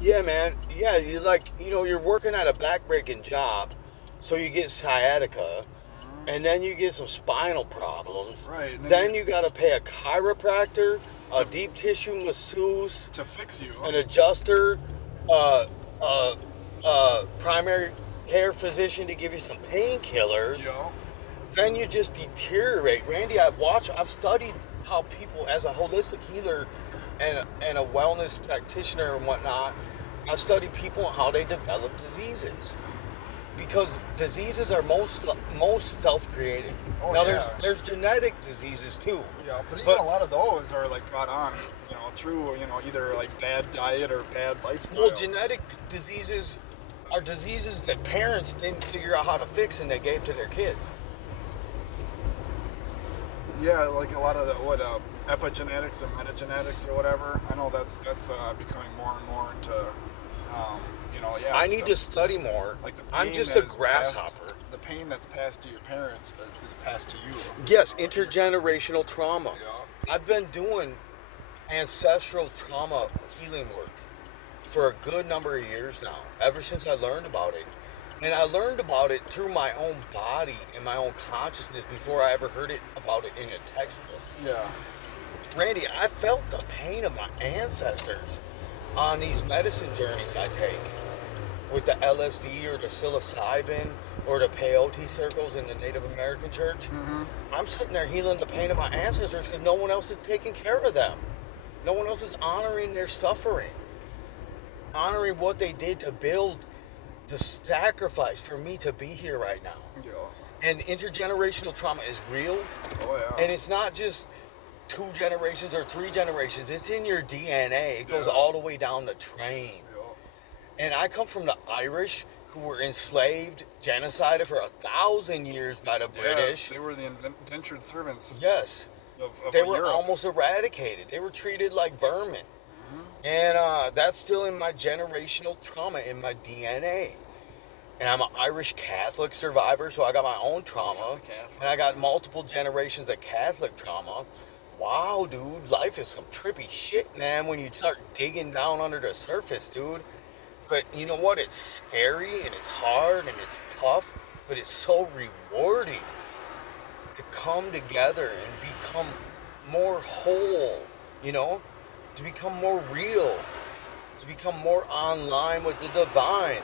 Yeah, man. Yeah, you like, you're working at a backbreaking job, so you get sciatica, and then you get some spinal problems. Right. And Then you got to pay a chiropractor, a deep tissue masseuse, to fix you. an adjuster, primary care physician to give you some painkillers. Yeah. Then you just deteriorate. Randy, I've studied how people, as a holistic healer and a wellness practitioner and whatnot, I've studied people and how they develop diseases. Because diseases are most self-created. Oh, now yeah. there's genetic diseases too. Yeah, but even a lot of those are like brought on, through either like bad diet or bad lifestyle. Well, genetic diseases are diseases that parents didn't figure out how to fix and they gave to their kids. Yeah, like a lot of the epigenetics or metagenetics or whatever. I know that's becoming more and more into, yeah. I need to study more. Like the pain I'm just a that is grasshopper. the pain that's passed to your parents is passed to you. Yes, intergenerational trauma. Yeah. I've been doing ancestral trauma healing work for a good number of years now, ever since I learned about it. And I learned about it through my own body and my own consciousness before I ever heard about it in a textbook. Yeah. Randy, I felt the pain of my ancestors on these medicine journeys I take with the LSD or the psilocybin or the peyote circles in the Native American church. Mm-hmm. I'm sitting there healing the pain of my ancestors because no one else is taking care of them. No one else is honoring their suffering, honoring what they did to build the sacrifice for me to be here right now. Yeah. And intergenerational trauma is real. Oh, yeah. And it's not just 2 generations or 3 generations. It's in your DNA. It goes all the way down the train. Yeah. And I come from the Irish, who were enslaved, genocided for 1,000 years by the British. They were the indentured servants. Yes. Of They were Europe. almost eradicated. They were treated like vermin. And that's still in my generational trauma, in my DNA. And I'm an Irish Catholic survivor, so I got my own trauma. And I got multiple generations of Catholic trauma. Wow, dude, life is some trippy shit, man, when you start digging down under the surface, dude. But you know what? It's scary, and it's hard, and it's tough, but it's so rewarding to come together and become more whole, to become more real, to become more online with the divine.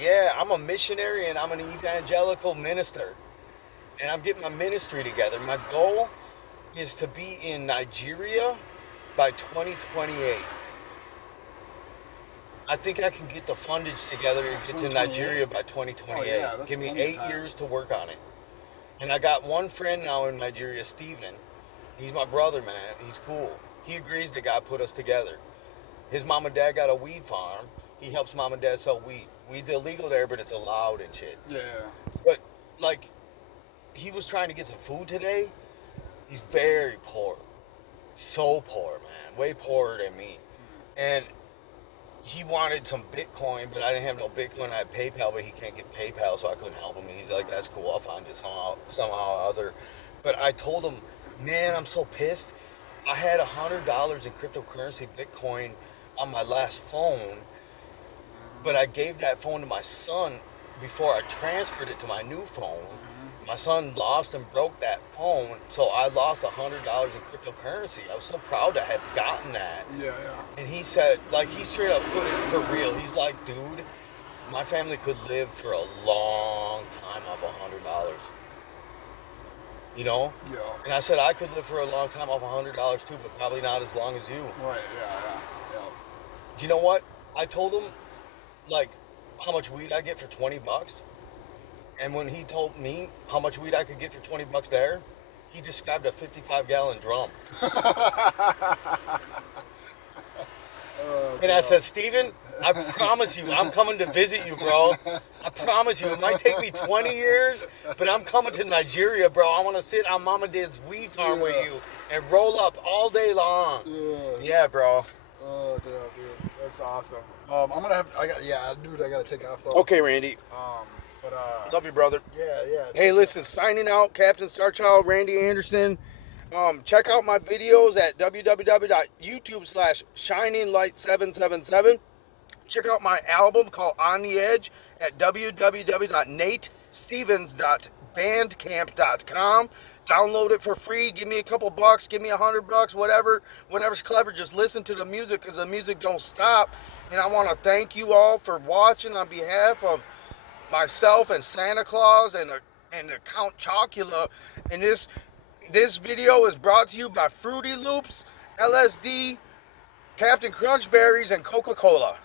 Yeah, I'm a missionary and I'm an evangelical minister. And I'm getting my ministry together. My goal is to be in Nigeria by 2028. I think I can get the fundage together and get to Nigeria by 2028. Oh, yeah, that's Give me plenty of 8 time. years to work on it. And I got one friend now in Nigeria, Steven. He's my brother, man. He's cool. He agrees that God put us together. His mom and dad got a weed farm. He helps mom and dad sell weed. Weed's illegal there, but it's allowed and shit. Yeah. But, like, he was trying to get some food today. He's very poor. So poor, man. Way poorer than me. And he wanted some Bitcoin, but I didn't have no Bitcoin. I had PayPal, but he can't get PayPal, so I couldn't help him. And he's like, that's cool. I'll find it somehow or other. But I told him, man, I'm so pissed. I had $100 in cryptocurrency Bitcoin on my last phone, but I gave that phone to my son before I transferred it to my new phone. My son lost and broke that phone, so I lost $100 in cryptocurrency. I was so proud to have gotten that. Yeah. And he said, like, he straight up put it for real. He's like, dude, my family could live for a long time off $100. Yeah. And I said, I could live for a long time off $100 too, but probably not as long as you. Right. Yeah. Do you know what? I told him, like, how much weed I get for $20. And when he told me how much weed I could get for $20 there, he described a 55-gallon drum. And I said, Steven, I promise you, I'm coming to visit you, bro. I promise you, it might take me 20 years, but I'm coming to Nigeria, bro. I want to sit on Mama Dad's weed farm with you and roll up all day long. Yeah, bro. Oh, dude, that's awesome. I gotta take off though. Okay, Randy. But Love you, brother. Yeah. Hey, listen, signing out, Captain Starchild, Randy Anderson. Check out my videos at www.youtube.com/ShiningLight777. Check out my album called On the Edge at www.natestevens.bandcamp.com. Download it for free. Give me a couple bucks. Give me $100. Whatever's clever. Just listen to the music because the music don't stop. And I want to thank you all for watching on behalf of myself and Santa Claus and the Count Chocula. And this video is brought to you by Fruity Loops, LSD, Captain Crunch Berries, and Coca-Cola.